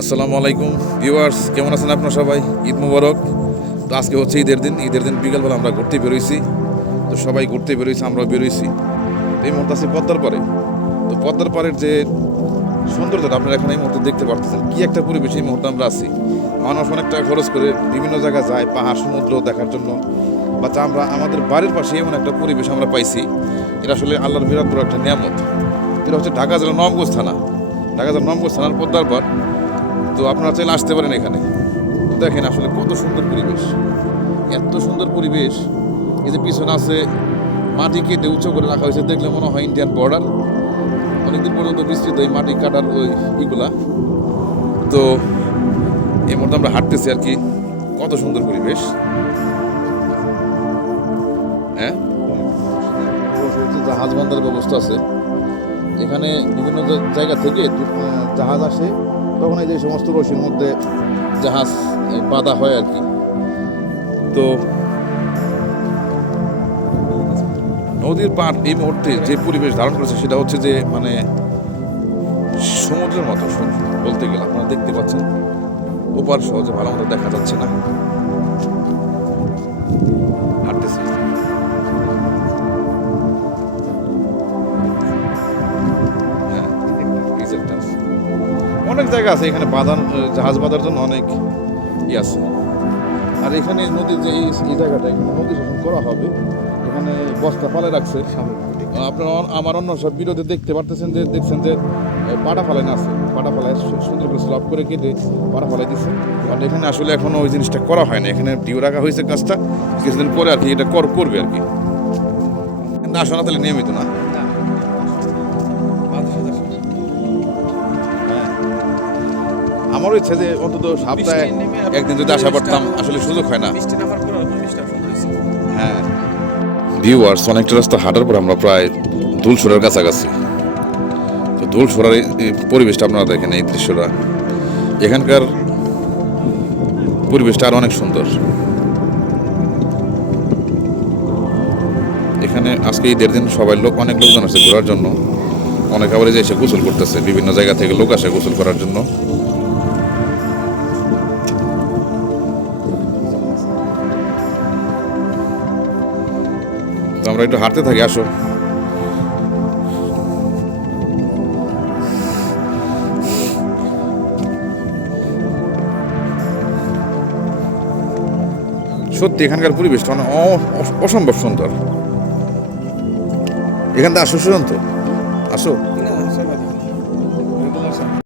আসসালামু আলাইকুম ভিউয়ার্স, কেমন আছেন আপনারা সবাই? ঈদ মুবারক। তো আজকে হচ্ছে ঈদের দিন বিকালবেলা আমরা ঘুরতে বেরোইছি। তো সবাই ঘুরতে বেরোইছি, আমরাও বেরোইছি। তো এই মুহূর্তে আছি পদ্মার পাড়ে। তো পদ্মার পাড়ের যে সৌন্দর্যটা আপনারা এখানে এই মুহূর্তে দেখতে পাচ্ছেন, কি একটা পরিবেশ এই মুহূর্তে আমরা আছি। মানুষ অনেক টাকা খরচ করে বিভিন্ন জায়গায় যায় পাহাড় সমুদ্র দেখার জন্য, বা আমরা আমাদের বাড়ির পাশে এমন একটা পরিবেশ আমরা পাইছি। এটা আসলে আল্লাহর বিরাট বড় একটা নিয়ামত। এটা হচ্ছে ঢাকা জেলার নবগঞ্জ থানার পদ্মার পাড়। তো আপনারা চাইলে আসতে পারেন এখানে। দেখেন আসলে কত সুন্দর পরিবেশ, এত সুন্দর পরিবেশ। এই যে পিছনে আছে মাটি কেটে উঁচু করে রাখা হয়েছে, দেখলে মনে হয় ইন্ডিয়ান বর্ডার। অনেকদিন পর্যন্ত বিস্তৃত এই মাটি কাটার ওই ইগুলা। তো এই মুহূর্তে আমরা হাঁটতেছি আর কি। কত সুন্দর পরিবেশ। হ্যাঁ, জাহাজ বন্দরের ব্যবস্থা আছে এখানে। বিভিন্ন জায়গা থেকে জাহাজ আসে, তখন এই যে সমস্ত রশির মধ্যে জাহাজ বাঁধা হয় আর কি। তো নদীর পাড় এই মুহূর্তে যে পরিবেশ ধারণ করেছে সেটা হচ্ছে যে মানে সমুদ্রের মতো বলতে গেলে। আপনারা দেখতে পাচ্ছেন ওপার সহজে ভালো মতো দেখা যাচ্ছে না। হাঁটতেছি, হ্যাঁ, অনেক জায়গা আছে এখানে জাহাজ বাঁধার জন্য অনেক আছে। আর এখানে নদীর যে এই জায়গাটা, এখানে নদী শাসন করা হবে। এখানে বস্তা ফালে রাখছে। আপনারা আমার অন্য সব বিরোধে দেখতে পারতেছেন যে পাটা ফালাইনা আছে, পাটা ফালাই সুন্দর করে স্লপ করে কেটে পাটা ফালাই দিচ্ছে। বাট এখানে আসলে এখনো ওই জিনিসটা করা হয় না। এখানে ডিউ রাখা হয়েছে কাজটা, কিছুদিন পরে আর কি এটা করবে আর কি। কিন্তু আসলে তাহলে নিয়মিত না। আমারও ইচ্ছা যে অন্তত সপ্তাহে একদিন যদি আসা পারতাম, আসলে সুযোগ হয় না। হ্যাঁ, ভিউয়ার্স, অনেকটা রাস্তা হাঁটার পর আমরা প্রায় দুলসুরার কাছাকাছি। তো দুলসুরার এই পরিবেশটা আপনারা দেখেন, এই দৃশ্যটা, এখানকার পরিবেশটা আর অনেক সুন্দর। এখানে আজকে ঈদের দিন সবাই অনেক লোকজন আছে ঘোরার জন্য। অনেক আবার এসে গোসল করতেছে, বিভিন্ন জায়গা থেকে লোক আসে গোসল করার জন্য। আমরা একটু হাঁটতে থাকি, আসো। সত্যি এখানকার পরিবেশটা অনেক অসম্ভব সুন্দর। এখানটা আসো, সুশান্ত, আসো।